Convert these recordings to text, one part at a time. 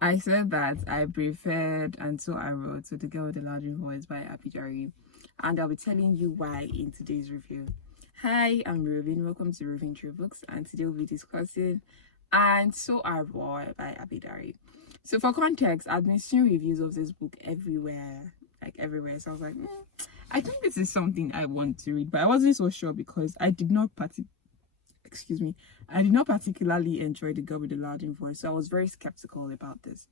I said that I preferred And So I Wrote to The Girl with the Loud Voice by Abi Dare, and I'll be telling you why in today's review. Hi, I'm Roving. Welcome to Roving True Books, and today we'll be discussing And So I Wrote by Abi Dare. So for context, I've been seeing reviews of this book everywhere, like everywhere. So I was like, I think this is something I want to read, but I wasn't so sure because excuse me, I did not particularly enjoy The Girl with the Loud Voice, so I was very skeptical about this.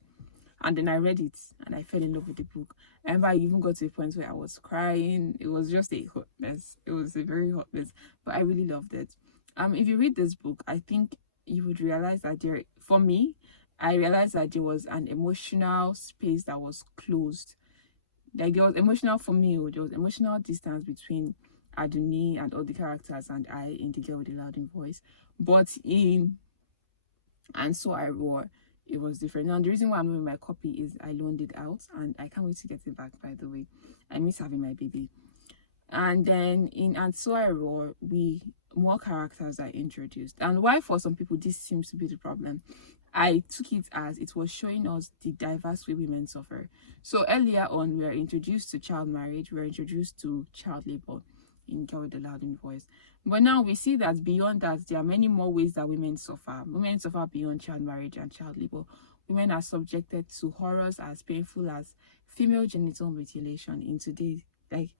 And then I read it and I fell in love with the book. I remember I even got to a point where I was crying. It was just a hot mess. It was a very hot mess, but I really loved it. If you read this book, I think you would realize that for me, I realized that there was an emotional space that was closed. Like there was emotional for me, there was emotional distance between Adunni and all the characters and I in The Girl with the Loud Voice. But in And So I Roar, it was different. Now the reason why I'm moving my copy is I loaned it out and I can't wait to get it back, by the way. I miss having my baby. And then in And So I Roar, more characters are introduced. And why for some people this seems to be the problem, I took it as it was showing us the diverse way women suffer. So earlier on, we are introduced to child marriage, we are introduced to child labor in Girl with the Loud Voice. But now we see that beyond that, there are many more ways that women suffer. Women suffer beyond child marriage and child labor. Women are subjected to horrors as painful as female genital mutilation in today. Like,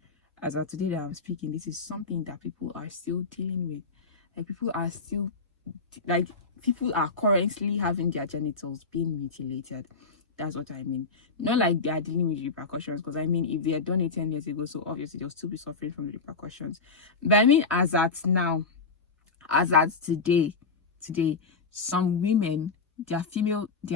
as of today that I'm speaking, this is something that people are still dealing with. Like, people are currently having their genitals being mutilated. That's what I mean. Not like they are dealing with repercussions, because I mean, if they had done it 10 years ago, so obviously they'll still be suffering from the repercussions. But I mean, as at now, as at today, some women, their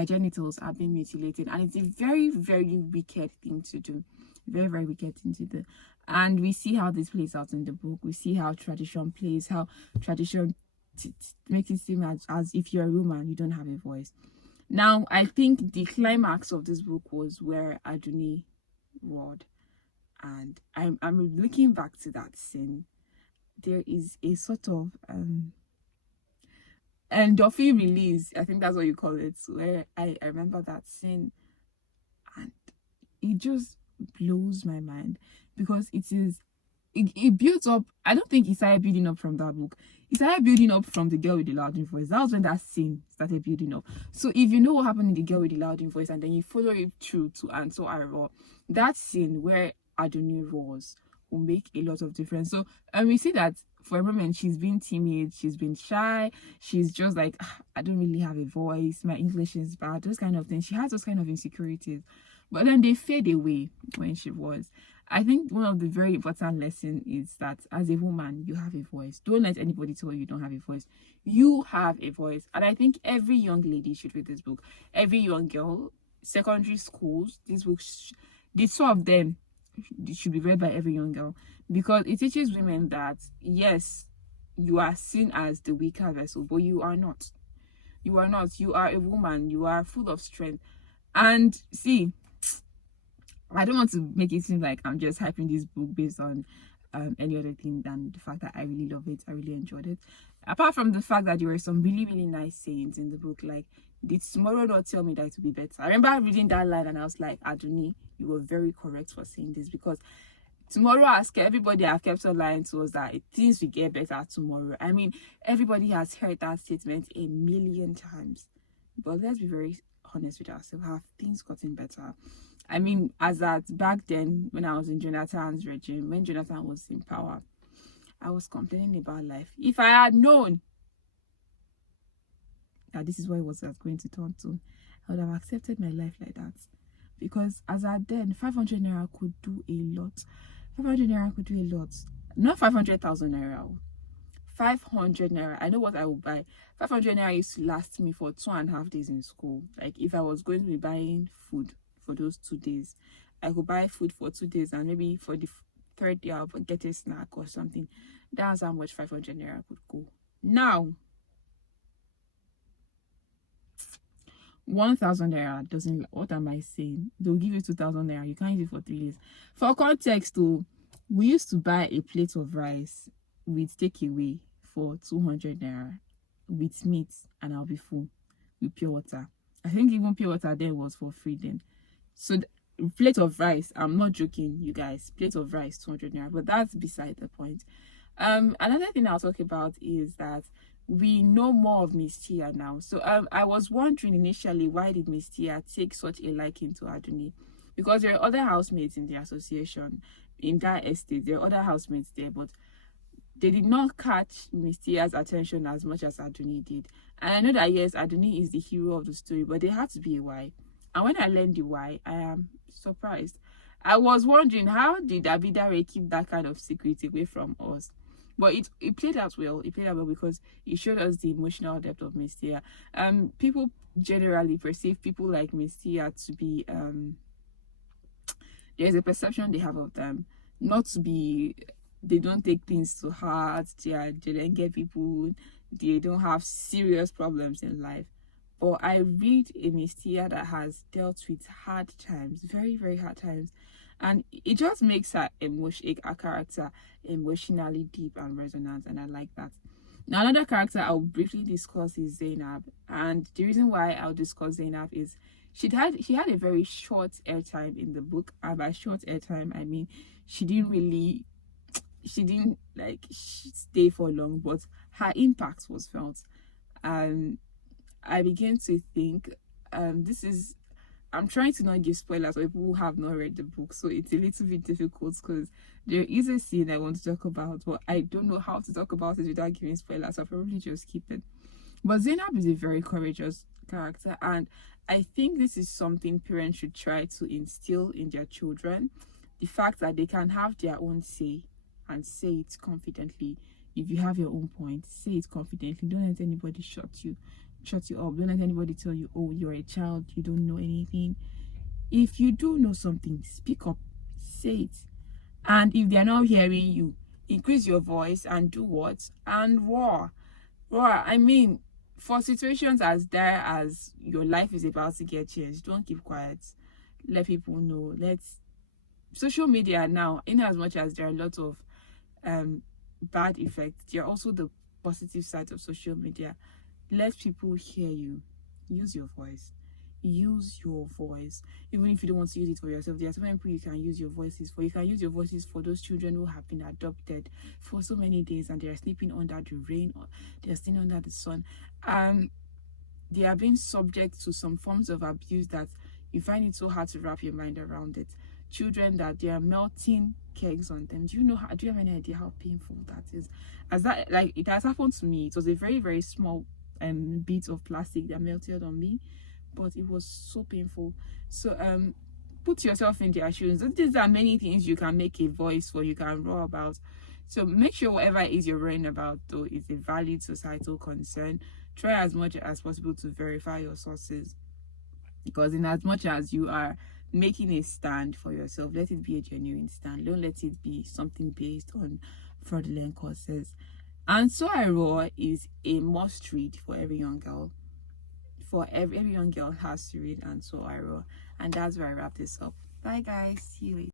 genitals are being mutilated, and it's a very, very wicked thing to do. Very, very wicked thing to do. And we see how this plays out in the book. We see how tradition plays, how tradition makes it seem as if you're a woman, you don't have a voice. Now, I think the climax of this book was where Adunni roared, and I'm looking back to that scene. There is a sort of endorphin release, I think that's what you call it, where I remember that scene, and it just blows my mind because it builds up. I don't think it started building up from that book. It started building up from The Girl with the Loud Voice. That was when that scene started building up. So if you know what happened in The Girl with the Loud Voice and then you follow it through to And So I Roar, that scene where Adunni roars will make a lot of difference. So and we see that for a moment she's been timid, she's been shy, she's just like, I don't really have a voice, my English is bad, those kind of things. She has those kind of insecurities. But then they fade away when she was. I think one of the very important lessons is that as a woman, you have a voice. Don't let anybody tell you don't have a voice. You have a voice. And I think every young lady should read this book. Every young girl, secondary schools, these books, the two of them should be read by every young girl, because it teaches women that, yes, you are seen as the weaker vessel, but you are not. You are not. You are a woman. You are full of strength. And see, I don't want to make it seem like I'm just hyping this book based on any other thing than the fact that I really love it. I really enjoyed it. Apart from the fact that there were some really, really nice sayings in the book, like, did tomorrow not tell me that it would be better? I remember reading that line and I was like, Adunni, you were very correct for saying this, because tomorrow has everybody have kept on lying to us that things will get better tomorrow. I mean, everybody has heard that statement a million times. But let's be very honest with ourselves. Have things gotten better? I mean, as that back then, when I was in Jonathan's regime, when Jonathan was in power, I was complaining about life. If I had known that this is what it was going to turn to, I would have accepted my life like that. Because as at then, 500 naira could do a lot. 500 naira could do a lot. Not 500,000 naira. 500 naira. I know what I would buy. 500 naira used to last me for 2.5 days in school. Like, if I was going to be buying food for those 2 days, I could buy food for 2 days, and maybe for the third day I'll get a snack or something. That's how much 500 naira could go. Now, 1,000 naira doesn't. What am I saying? They'll give you 2,000 naira. You can't use it for 3 days. For context, though, we used to buy a plate of rice with takeaway for 200 naira with meat, and I'll be full with pure water. I think even pure water then was for free then. So plate of rice, I'm not joking, you guys, plate of rice 200 naira, but that's beside the point. Another thing I'll talk about is that we know more of Miss Tia now. So I was wondering initially, why did Miss Tia take such a liking to Adunni? Because there are other housemates in the association, in that estate. There are other housemates there, but they did not catch Miss Tia's attention as much as Adunni did. And I know that yes, Adunni is the hero of the story, but there had to be a why. And when I learned the why, I am surprised. I was wondering, how did Abi Dare keep that kind of secret away from us? But it played out well. It played out well because it showed us the emotional depth of Miss Tia. People generally perceive people like Miss Tia to be there's a perception they have of them not to be, they don't take things to heart, they don't get people, they don't have serious problems in life. But I read a Miss Tia that has dealt with hard times, very very hard times, and it just makes her her character emotionally deep and resonant, and I like that. Now another character I'll briefly discuss is Zainab, and the reason why I'll discuss Zainab is she had a very short airtime in the book, and by short airtime I mean she didn't like stay for long, but her impact was felt. And I began to think, this is, I'm trying to not give spoilers for people who have not read the book, so it's a little bit difficult because there is a scene I want to talk about, but I don't know how to talk about it without giving spoilers, so I'll probably just keep it. But Zainab is a very courageous character, and I think this is something parents should try to instill in their children. The fact that they can have their own say and say it confidently. If you have your own point, say it confidently. Don't let anybody shut you up. Don't let anybody tell you, oh, you're a child, you don't know anything. If you do know something, speak up, say it. And if they're not hearing you, increase your voice and do what? And roar. Roar. I mean, for situations as dire as your life is about to get changed, don't keep quiet. Let people know. Let's social media now, in as much as there are a lot of bad effects, there are also the positive side of social media. Let people hear you. Use your voice. Use your voice. Even if you don't want to use it for yourself, there are so many people you can use your voices for. You can use your voices for those children who have been adopted for so many days and they are sleeping under the rain or they are staying under the sun. They are being subject to some forms of abuse that you find it so hard to wrap your mind around it. Children that they are melting kegs on them. Do you have any idea how painful that is? As that, like, it has happened to me. It was a very very small bit of plastic that melted on me, but it was so painful. So put yourself in their shoes. These are many things you can make a voice for, you can roar about. So make sure whatever it is you're worrying about though is a valid societal concern. Try as much as possible to verify your sources, because in as much as you are making a stand for yourself, let it be a genuine stand. Don't let it be something based on fraudulent causes. And So I Roar is a must read for every young girl. For every young girl has to read And So I Roar. And that's where I wrap this up. Bye guys. See you later.